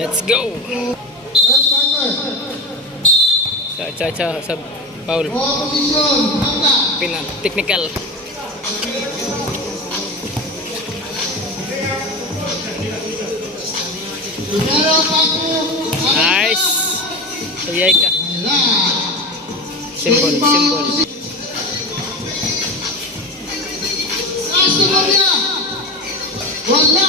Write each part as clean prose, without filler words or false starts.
Let's go! Sa foul. Technical. Nice! Ayay ka. Symbol. Wala!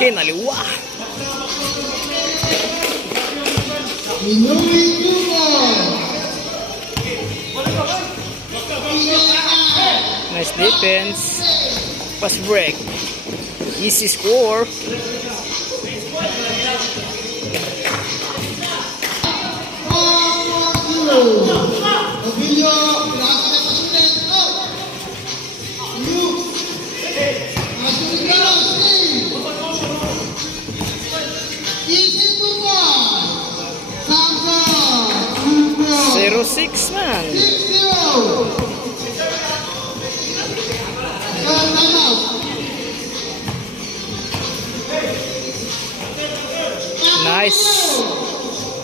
Kinaliwa. Nice defense. Pass break. Easy score. Zero 6 man. Nice.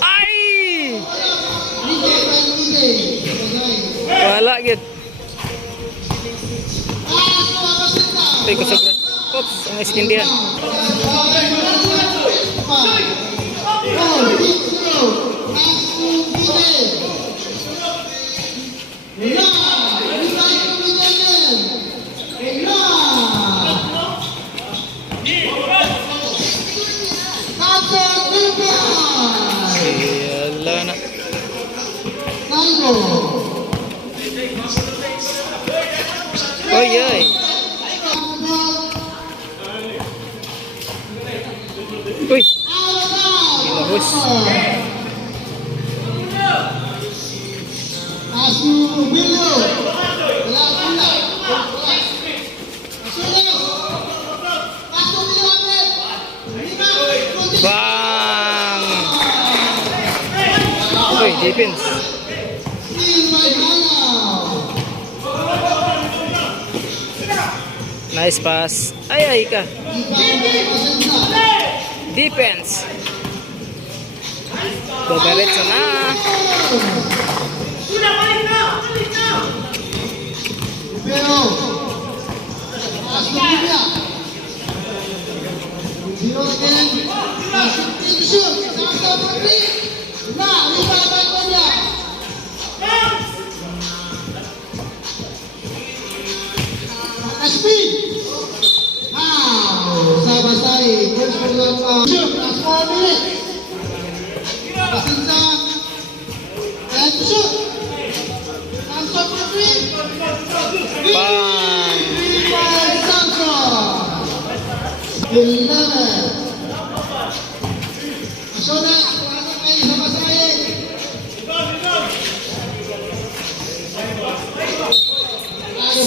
Ay! Wala gid. Ay ko sobra. Oops, ang skin diyan. Yala na. Oy, oy. Uy. Ilahos. Bang! Uy, defense. Nice pass. Ay ka. Defense. Diretso na.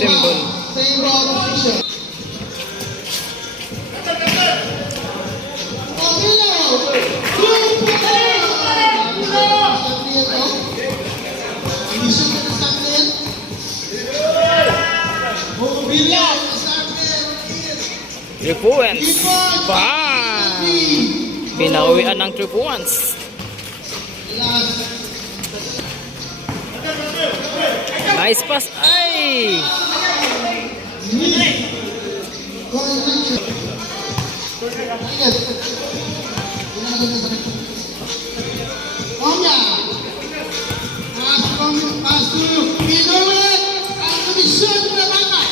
Symbol. Tripuans. Bang! Pinauwian ng Tripuans. Nice pass. Ay!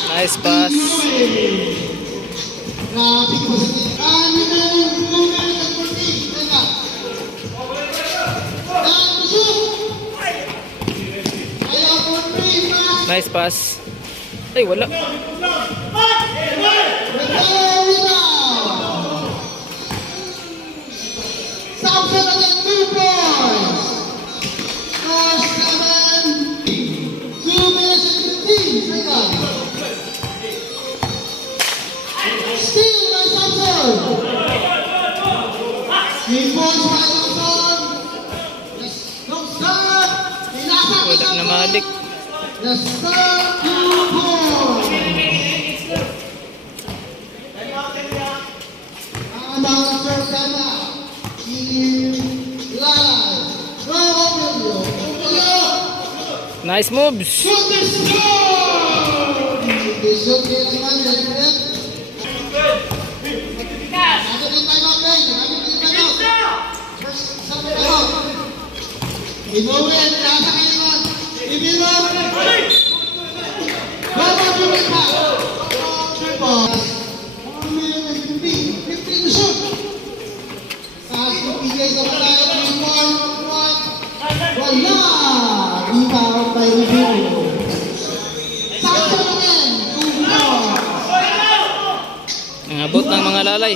Nice pass. Nice pass. Ay, wala. adik. The start to four. Announcer Kama. Live. Go Opelio. Nice moves. Shoot this goal! Shoot this naman. Ada yung time out guys. Ada yung time out. First, sa time out. Ibuwin. Nasa kayo naman. Ibiwin. Baba Jumit pa. Triple. 15 to shoot. Taas yung PJ sa patay. 3 point. Wala. Rebound by Review. Sakto naman. 2 more. Nangabot ng mga lalay.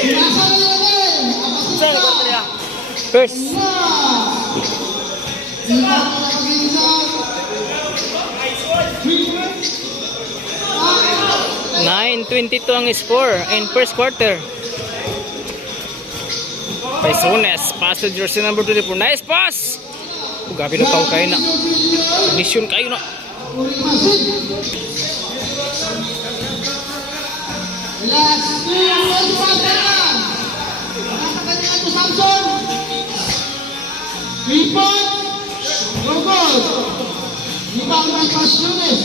Sinasa na naman. Abasita. First. Rebound na Abasita. 9:22 ang score in first quarter. Paisones, pass to jersey number 24. Nice pass! Gabi na tao kayo na. Condition kayo na. Last 2 pass na. Nakakanya ito Samson. 3 points. No goal. Rebound by Passiones.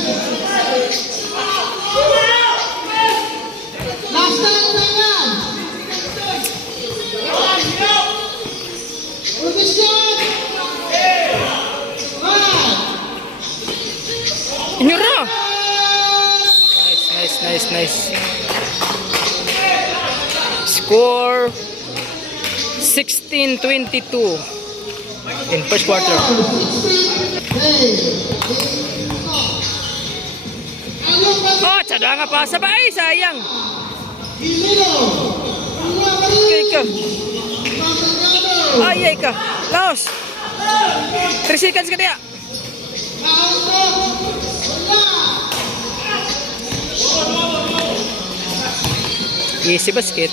Last time na yan. Inyura! Nice. Score 16-22 in first quarter. Oh, cadanga pa. Sabay, sayang. Okay ka. Ay ka. Laos. 3 seconds ka diya. Easy basket.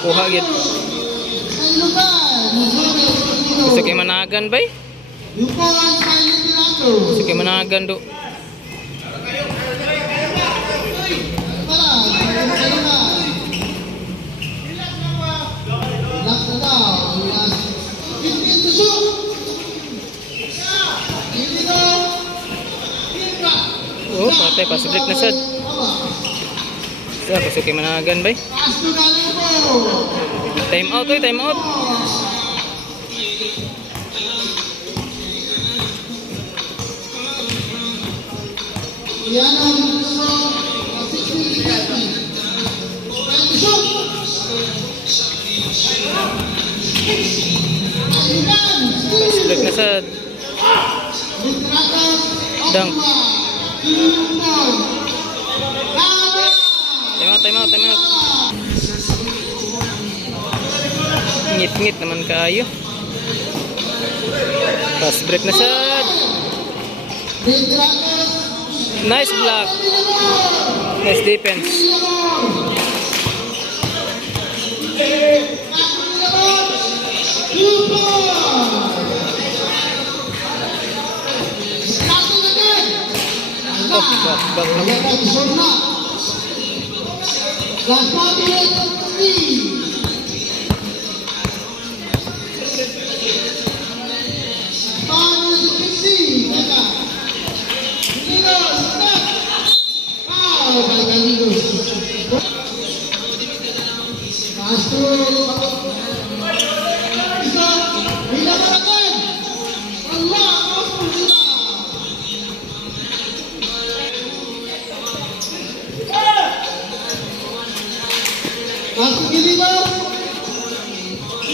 Kuha gid. Gusto kayo managan bay? Gusto kayo managan do. Oh, patay pa sublik na sad. Sa gusto kayo managan bay? Time out, time out. Yan ang Sublik na sad. Dunk. Time out. Ngit-ngit naman kayo. Fast break na sad. Nice block. Nice defense. Oh, back naman.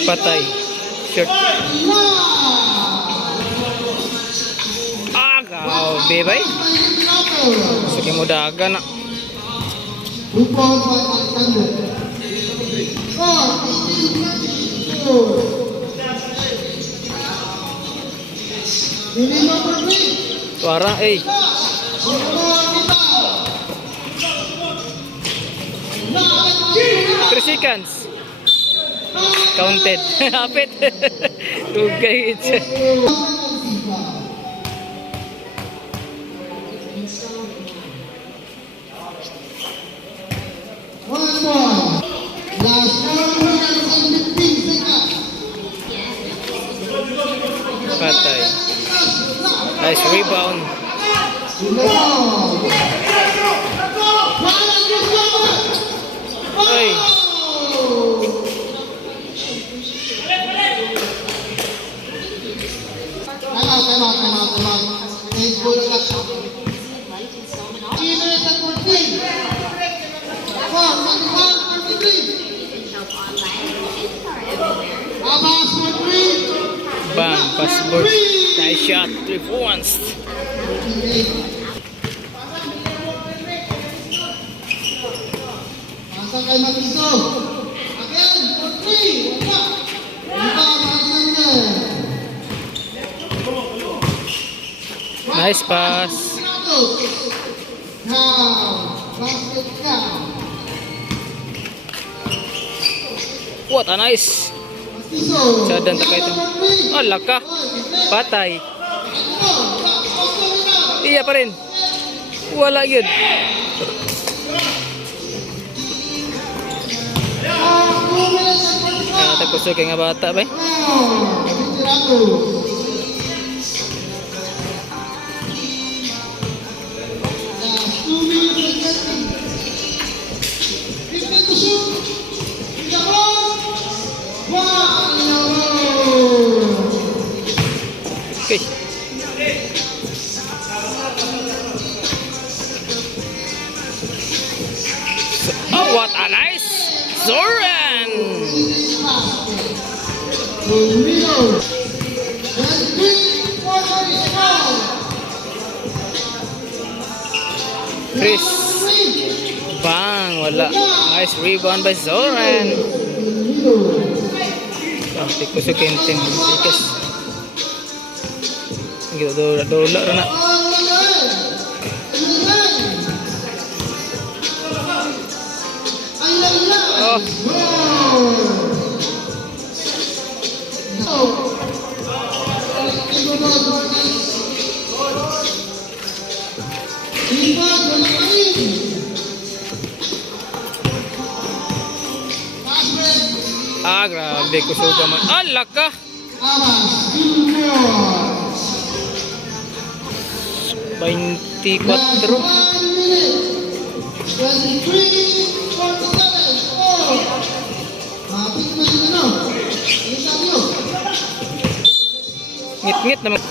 Patay. Shirt. Agaw, bebay. Sige mo daga na. Suara, 3 seconds. Counted. Hapit. Tugay. One more. Last 415 seconds. Patay. Nice rebound. Ay. Time out. Nice ball shot. Winners at 14. 43. Abas for 3. Bang. Passboard. Nice shot. 3 points. Pasang kay Matiso. Again, for 3. Wala. Nice pass. Now, basket count. What a nice. Matiso. Sadan takay ito. Ala ka. Patay. Iya pa rin. Wala yun. Tagkusog nga bata ba? Okay. Oh, what a nice Zoran! Chris. Bang, wala. Nice rebound by Zoran. Ah, tiko sa Kentin. Tikas. Dola na. Oh. Ah, grabe. Kusuga man. Ala ka! 24. Ngit-ngit naman.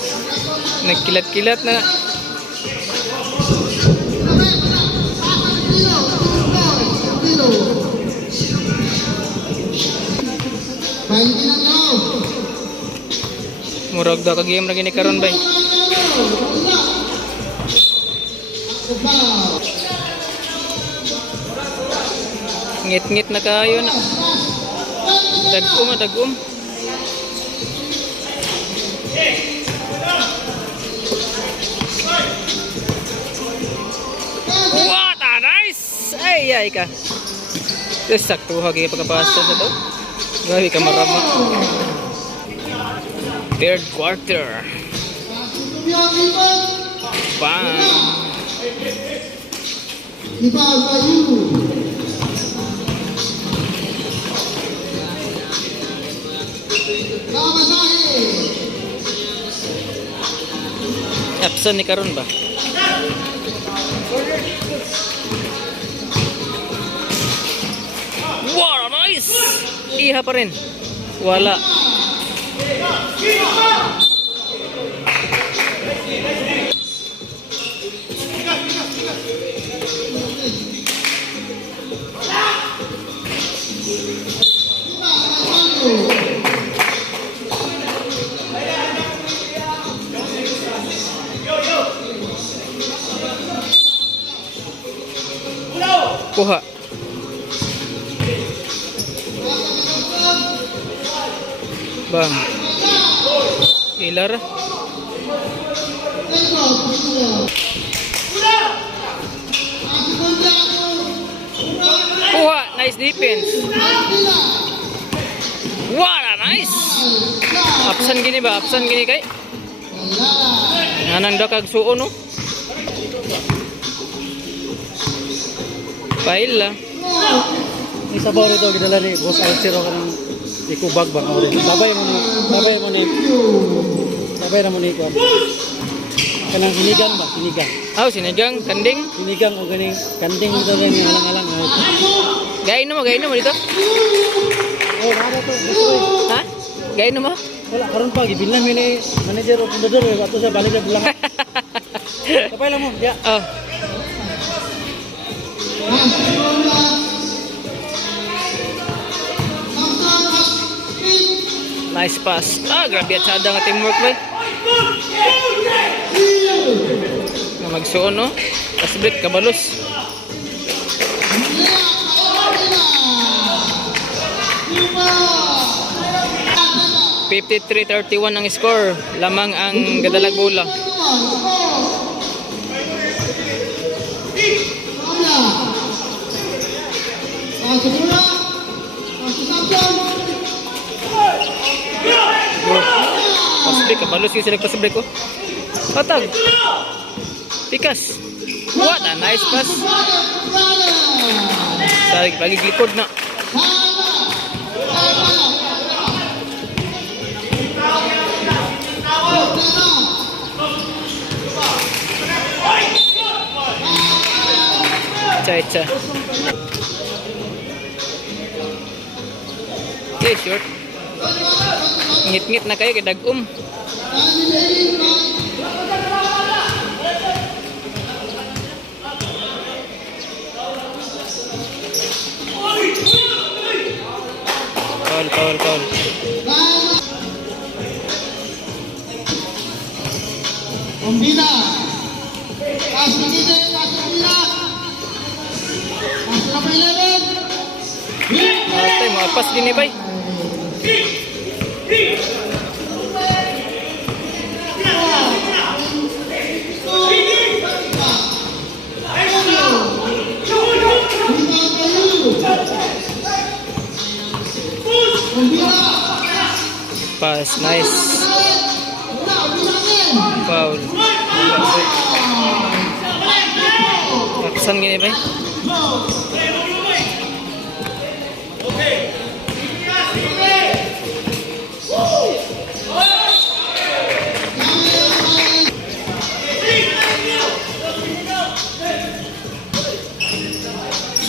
Nagkilat-kilat na. Murag daw ka-game lagi ni karon bay. Ngit-ngit na kayo na. Dagum. What a nice! Ay ka. Terus sakto hagi pagkapasa sa to. Gawi ka marama. Third quarter. Bang. Absent ni karon ba? Wow, nice! Iha pa rin. Wala. Kuha. Bang. Ilar. Kuha. Nice defense. What a nice. Apsan gini ba? Apsan gini kay? Nanang dakag suon no? Paila. Ang sabaw nito gidala ni Boss Alcero kanang ikubag ba mo rin. Sabay mo ni ko. Kanang sinigang ba? Sinigang. Aw, sinigang, kanding. Sinigang o ganing kanding mo dala ni alang-alang. Gain mo dito. Oh, nada to. Gusto Ha? Gain mo? wala karon pa gibilan mi ni manager o pundador ato sa balik na bulangan. Kapay lang mo, dia. Oh. Nice pass. Ah, grabe at sada nga teamwork ba? Nga magsuon no? Kasbit, kabalos. 53-31 ang score. Lamang ang gadalag bola. Kasbit, kabalos yung sila kasbit ko. Patag. Pikas. What a nice pass. Sarig, lagi likod na. Cha. Okay, short. Ngit-ngit na kayo kay dag-um. Foul. Pembina. Pasok Pina. Pasok number 11. Ate, mga pas din eh, bay. Pass, nice. Foul. Kaksan gini, bay.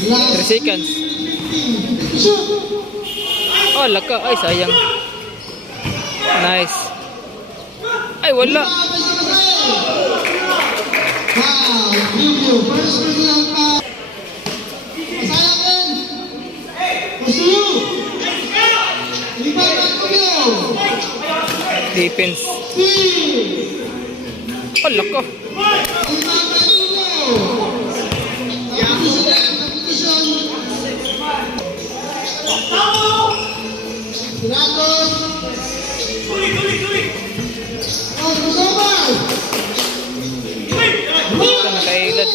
Last 3 seconds. Oh, laka. Ay, sayang. Nice. Ay, wala. Wow, preview. First personal foul. Masayang din. Pasuyo. Lipat ang preview. Defense. Oh, laka. Lipat ang preview. Sinatos. Oh, Kusomar. Ito na kailad.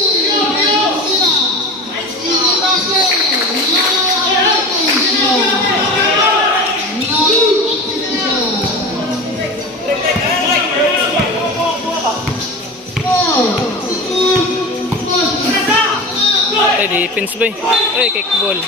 Ay, defense ba eh. Ay, kickball.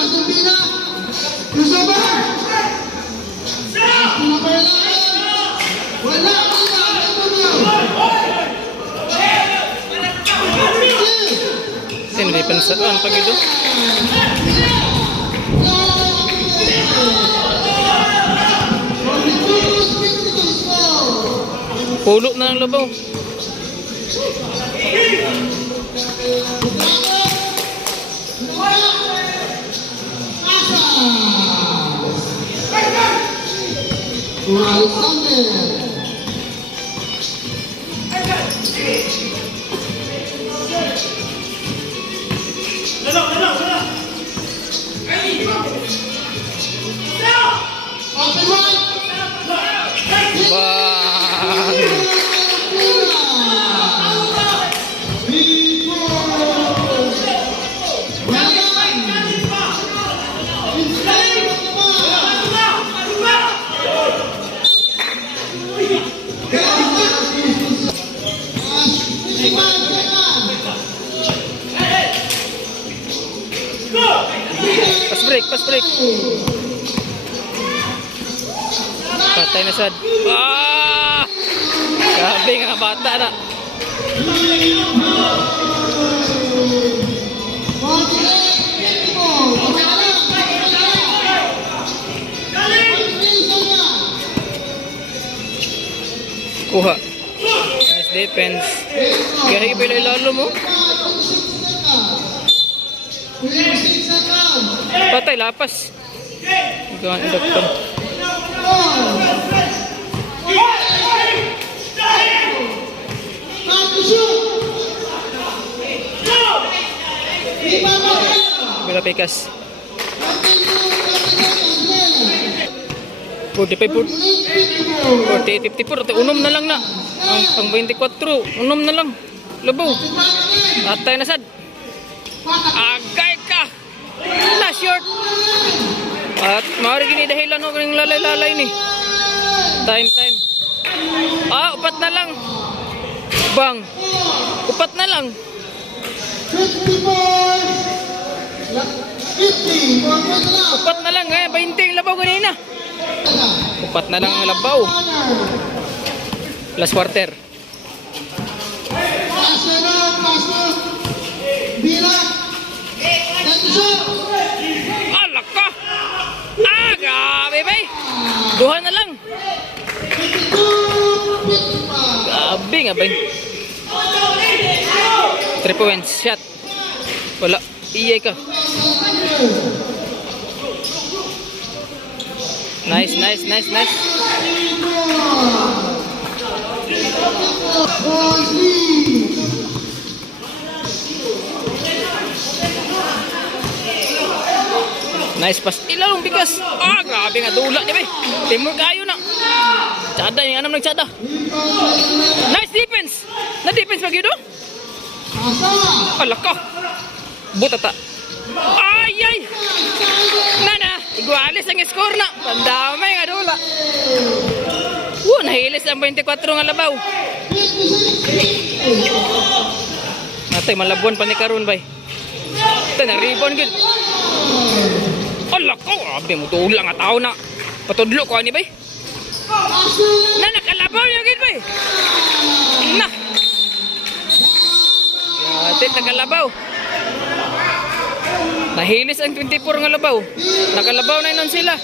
Pasok Pina. Kusomar. Number 11. Wala Pina. Sino defense? Ano pag ito? Pulo na ang labaw. Alexander. break. Patay na sad. Ah! Grabe nga bata na. Kuha. Nice defense. Kaya pala ilalo mo. Patay lapas. Gawin doktor. Bila Pikas. 45, 48, 54. Unom na lang na. Ang 24. Unom na lang. Labaw. Atay na sad. Agay ka. Na short. At maaari gini dahilan ko ng lalay-lalay ni. Time. Ah, upat na lang. Bang. Upat na lang. 50. Upat na lang. 20 yung labaw kanina. Upat na lang ang labaw. Last quarter. Alak ka. Ah, grabe ba? Duha na lang. Grabe nga ba? 3 points shot. Wala. Iyay ka. Nice. Nice pass. Ilalong bigas. Ah, grabe nga dula di ba? Timur kayo na. Tsada yung anam nagtsada. Nice defense. Na defense ba gido? Alak ka. Butata. Ay. Nana, igualis ang score na. Pandamay nga dula. Nahilis ang 24 nga labaw. Natay malabuan pa ni karon bay. Ito na rebound gid. Ala ko, abi mo dula nga tao na. Patudlo ko ani bay. Na nakalabaw yung gid bay. Na. Yatit nakalabaw. Nahilis ang 24 nga labaw. Nakalabaw na nun sila.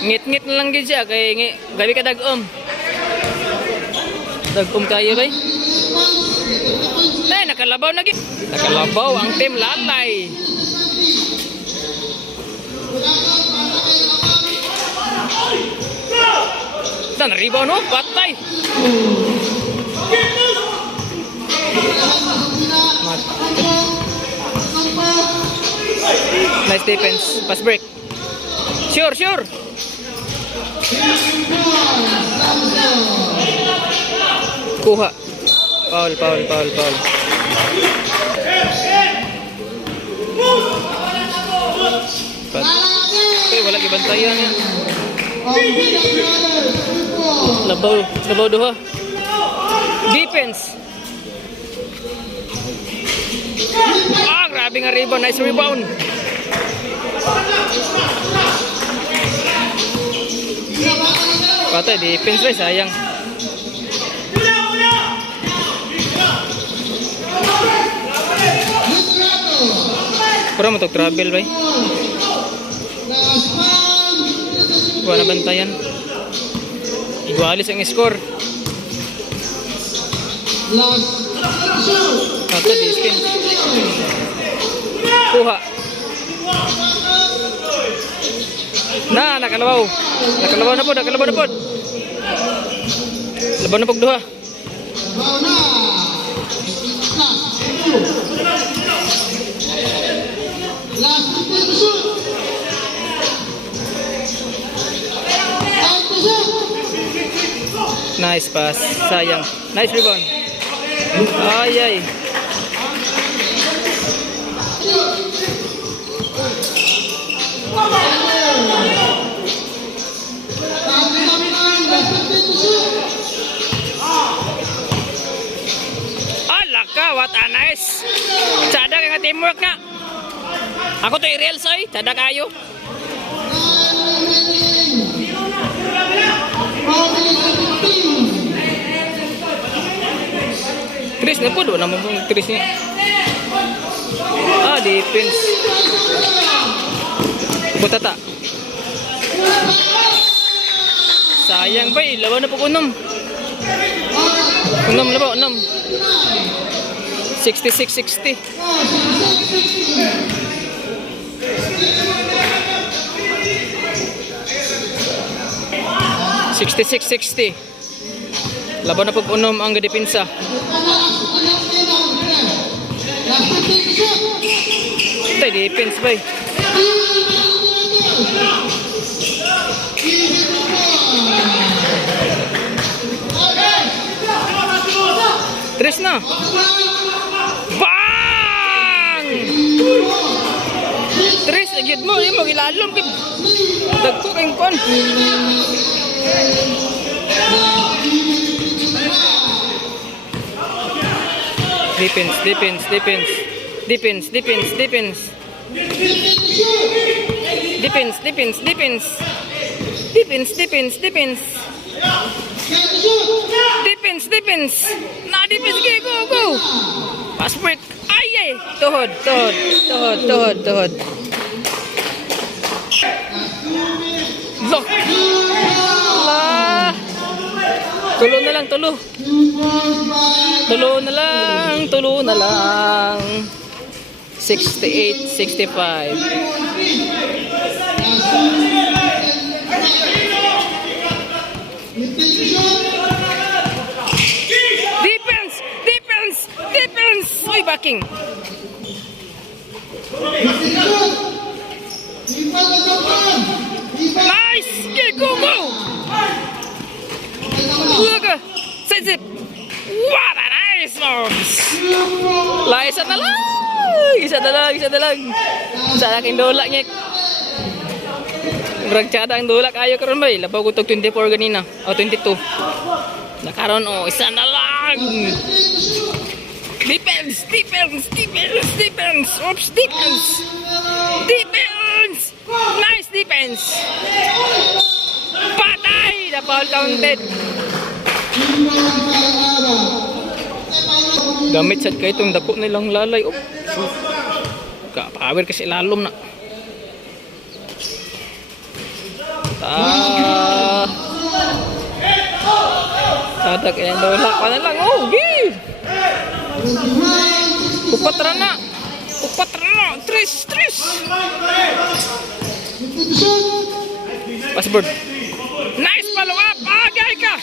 Ngit-ngit na lang din siya. Kaya gabi ka dag-om. Dag-om kayo ba? Ay, nakalabaw na gid. Nakalabaw ang team lalay. Dan rebound no? Patay. Nice defense. Pass break. Sure. Kuha. Foul. Wala gibantayan yan. Labaw duha. Defense. Ah, grabe nga rebound. Nice rebound. Patay, defense rin. Sayang. Pero matag-travel ba? Wala bantayan. Igualis ang score. Ato diskin. Kuha. Nakalabaw. Nakalabaw na po. Labaw na po duha. Nice pass. Sayang. Nice rebound. Ay. Alaka, what a nice. Sada nga teamwork nga. Ako to i-reels oy, tada kayo. Tris na po, wala naman pong tris niya. Defense. Butata. Sayang ba lawan na po unom. Unom na ba, unom. 66-60. Laban na po unom ang depensa. Tay defense ba? Tres na. Bang! Tres agad mo, mo gilalom kay dagko kay kon. Defense. Defense. Na defense ke go. Pass break. Ay. Tuhod. Look. La. Tulo na lang. 68-65. Defense. Uy, backing. Nice. Go. Look. Sip. What a nice moves. Isa na lang. Sa aking dola ngek. Murag ang dola kayo karon bay. Labaw ko tog 24 ganina. O 22. Nakaroon isa na lang. Defense. Oops, defense. Nice defense. Patay. Na foul counted. Gamit sad kay itong dako nilang lalay. Ka-power kasi lalom na. Tadak yan dola pa na lang. Give. Upatra na. Tris. Password. Nice follow up. Agay ka.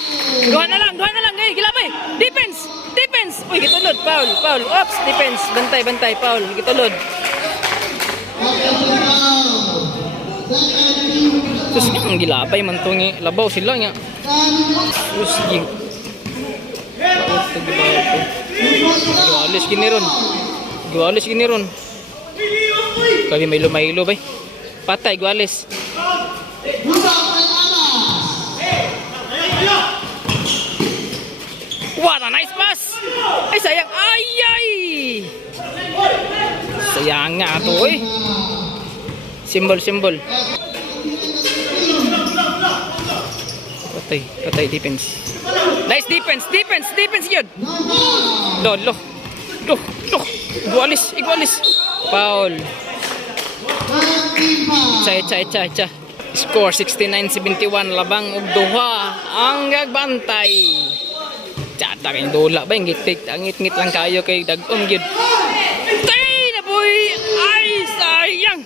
Duha na lang. Gay, gilabay. Defense. Uy, gitulod. Foul. Oops, defense. Bantay. Foul. Gitulod. Sus nga, ang gilabay man itong labaw sila nga. Sus, sige. Guwalis gini ron. Kali may lumaylo bay. Patay, guwalis. What a nice pass! Ay, sayang! Ay! Sayang nga ito eh. Symbol. Patay defense. Nice defense yun! Loh. Igualis. Foul. Cha. Score 69-71. Labang og duha ang gagbantay. Tsada kayong dola ba? Ngit lang kayo kay dagom yun. Tay na boy! Ay, sayang!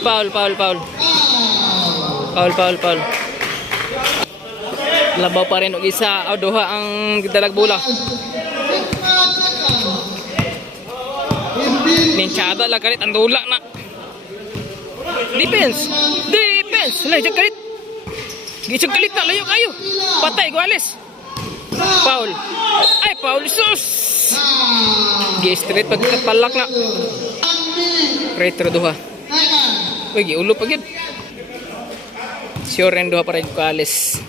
Foul. Labaw pa rin og isa o duha ang dalag bola. Ninchada lang kalit ang dola na. Defense. Hala, isang kalit na. Layo kayo. Patay, guwalis. Foul. Ay, foul. Sus. Straight pagkapalak na. Retro duha. Uy, giulo pa gid. Sure rin duha para guwalis.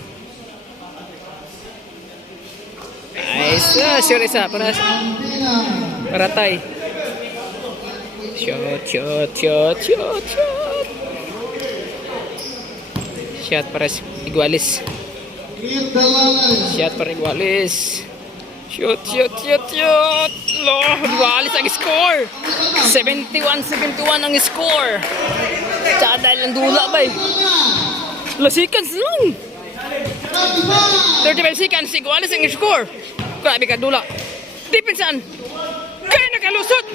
Nice. Sure isa para tay. Shot. Shot para Iguales. Create the line. Shot para Iguales. Shoot. Loh, Iguales ang score. 71 ang score. Tsaka dahil ang dula ba eh. Seconds lang. 35 seconds, Iguales ang score. Grabe ka dula. Depensan. Kaya nakalusot.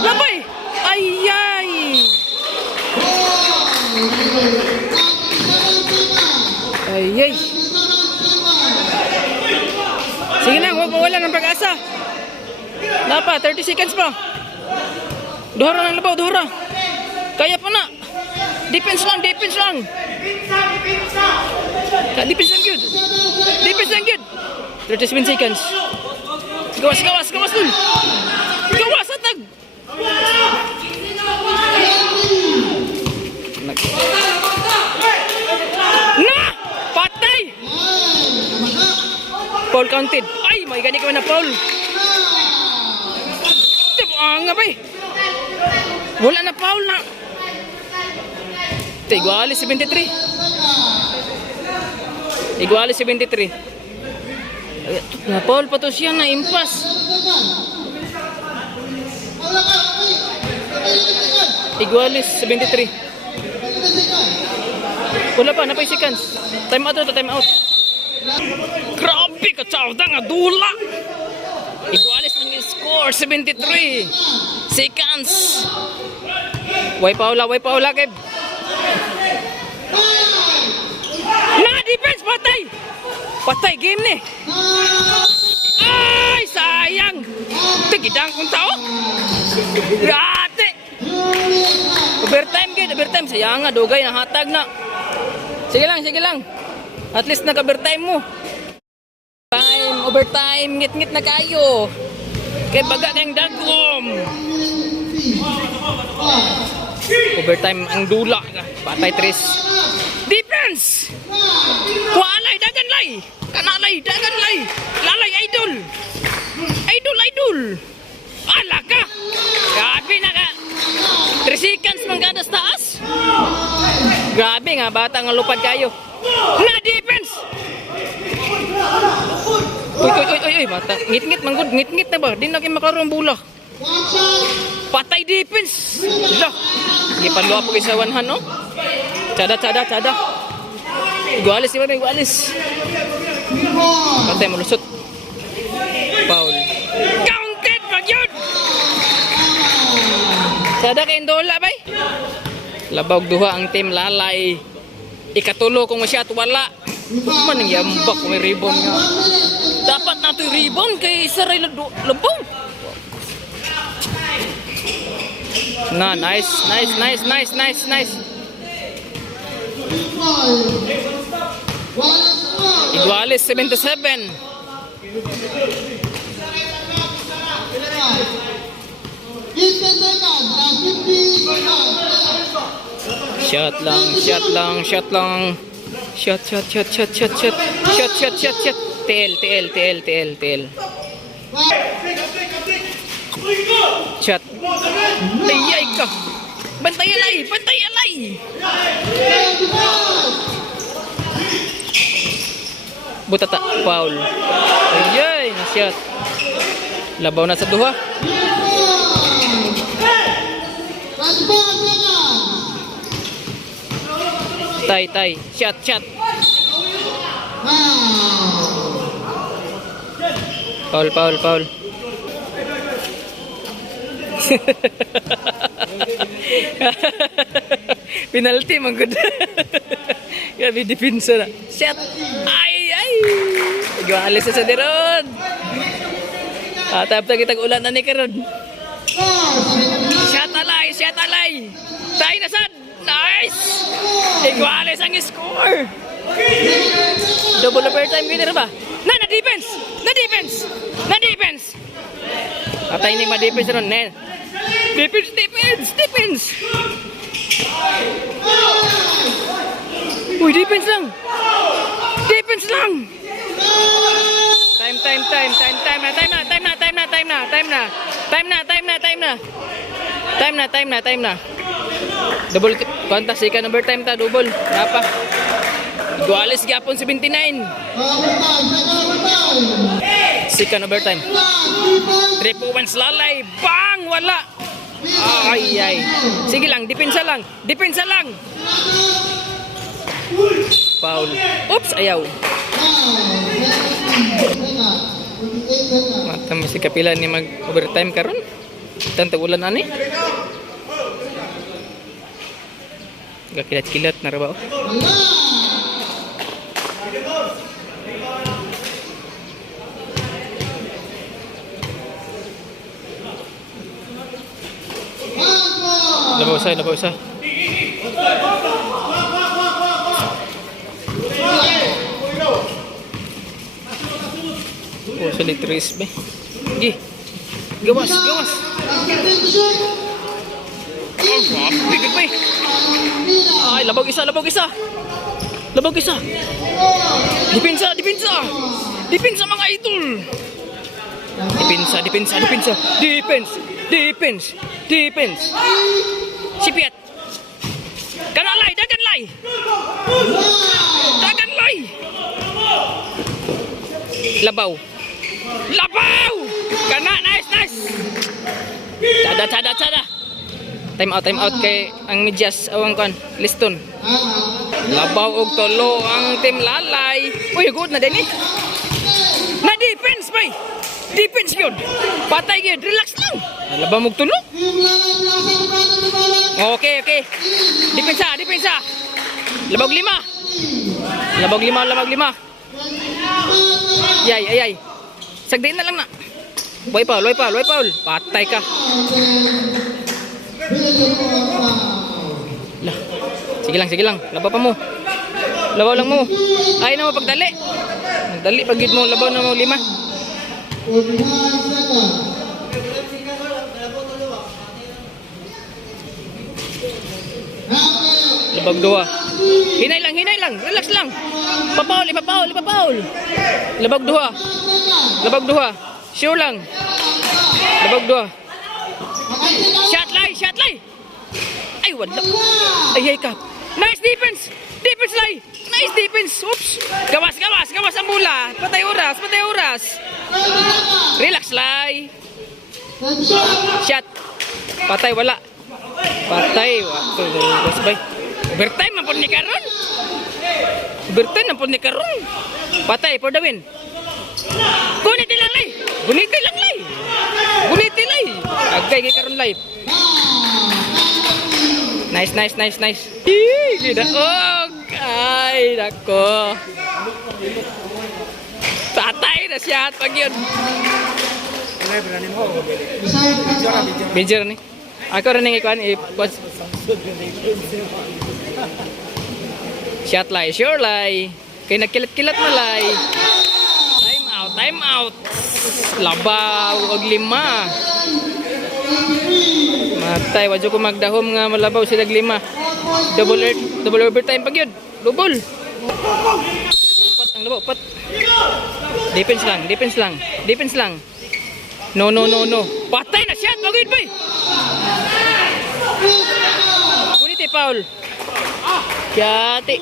Labay. Ay. Sige na, huwag mawala ng pag-asa. Napa, 30 seconds pa. Duhara ng labaw, duhara. Kaya pa na. Defense lang. Defense lang good. 37 seconds. Gawas dun. Gawas, atag. Na! Patay! Foul counted. Ay, may gani ko na foul. Nga ba eh. Wala na foul na. Iguales 73. Na foul pa to siya na impas. Iguales 73. Wala pa, napay seconds. Time out. Grabe ka tsawda nga dula. Iguales ang score 73 seconds. Way paula kay. Na defense patay game ni. Ay sayang. Tigidang kung tao. Gate. Overtime sayang nga dugay na hatag na. Sige lang. At least nag-overtime mo. Overtime, ngit-ngit na kayo. Kay baga kayong dagom. Overtime ang dula. Patay tres. Defense! Kualay, dagan lay. Kanalay, dagan lay. Lalay, idol. Ala ka. Grabe na ka. 3 seconds man kada sa taas. Grabe nga, bata nga lupad kayo. Na defense! Uy, bata. Ngit-ngit na ba? Di na kayo makaroon bula. Patay defense. Dah. Ipanluwa po kayo sa 1 hand, no? Cada. Iguales. Patay, malusot. Foul. Counted, magyod! Cada kayong dola, bay? Labag duha ang team lalay. Ikatulo kung masyat wala. Man ang yambak kung may rebound nga. Dapat na ito yung rebound kay Saray Labaw. Na, nice. Iguales 77. Shot lang. Shot. TL. Shot. Ayay ka. Bantay alay. Butata, foul. Ayay, na shot. Labaw na sa duha. Tay. Shot. Foul. Penalty man gud. Grabe depensa na. Shot. Ay. Iguales sa derod. Tapos kita ulan na ni karon. Shot alay. Tay na sad. Nice. Iguales ang score. Double overtime winner ba? Na defense. Atay ni ma-defense ron, ne. Defense. Uy, defense lang. Time na. Time na. Double, kwanta, second overtime ta, double. Napa. Igualis gyapon 79. Second overtime. 3 points lalay. Bang! Wala. Ay. Sige lang, depensa lang. Foul. Oops, ayaw. Mata mo si kapila ni mag-overtime karon. Tantang ulan ani. Gakilat-kilat na rabaw. Labaw sa. Oh, sa litris ba? Gi. Gawas. Oh, bigit pa eh. Ay, labog isa. Depensa mga idol. Defense. Sipiat. Dagan lay. Labaw. Kana, nice. Cada. Time out kay ang medyas awang kan Liston. Labaw og tolo ang team lalay. Uy, good na din eh. Na defense bay. Defense yun. Patay yun. Relax lang. Labaw mo og tolo. Okay. Depensa. Labag lima. Yay. Sagdain na lang na. Way Paul. Patay ka. Lah. Sige lang. Labaw pa mo. Labaw lang mo. Ay na mo pagdali. Magdali pagid mo labaw na mo 5. Labag 2. Hinay lang. Relax lang. Ipapaul. Labag 2. Sure lang. Labag 2. Shot lay. Ay, wala. Ay, ka. Nice defense. Nice defense. Oops. Gawas ang bola. Patay oras. Relax lay. Shot. Patay wala. Sabay. Overtime man po ni karon. Patay for the win. Guniti lang lay. Agay kay karon lay. Nice. Gida. Ay, nako. Patay na siya pag yun. Major ni. Ako rin ang ikuan. Shot lay, sure lay. Kaya nagkilat-kilat na lay. Time out. Labaw og 5. Matay, wadyo ko magdahom nga malabaw sila 5. Double overtime pag yun. Double. Pat ang labaw, pat. Defense lang. No. Patay na siya, pagod ba? Gunit Paul. Kati.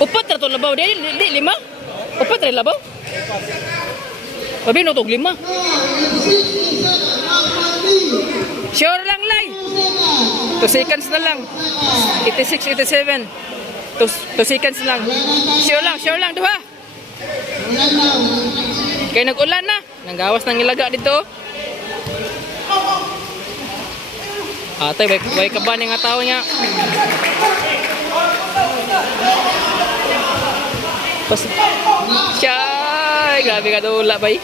Upat na ito labaw. Di 5? Upat na labaw? Sabi no, 5. Sure lang, lay. 2 seconds na lang. 86, 87. 2 seconds lang. Sure lang, 2. Kaya nag-ulan na. Nanggawas ng ilaga dito. Atay, way ka ba nga tao niya? Siyay! Grabe ka doon, bay.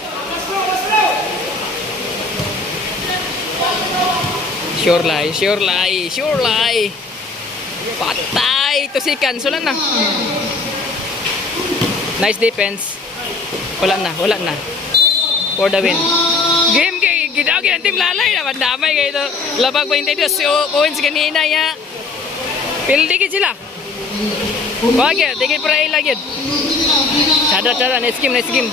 Sure lie. Patay! 2 seconds. Wala na. Nice defense. Wala na. For the win. Game kay gidawgi ng team lalay naman damay kay ito. Labag 22 points kanina ya. Pildi gid sila. Wag ya, tingin para ila gid. Sada nice game.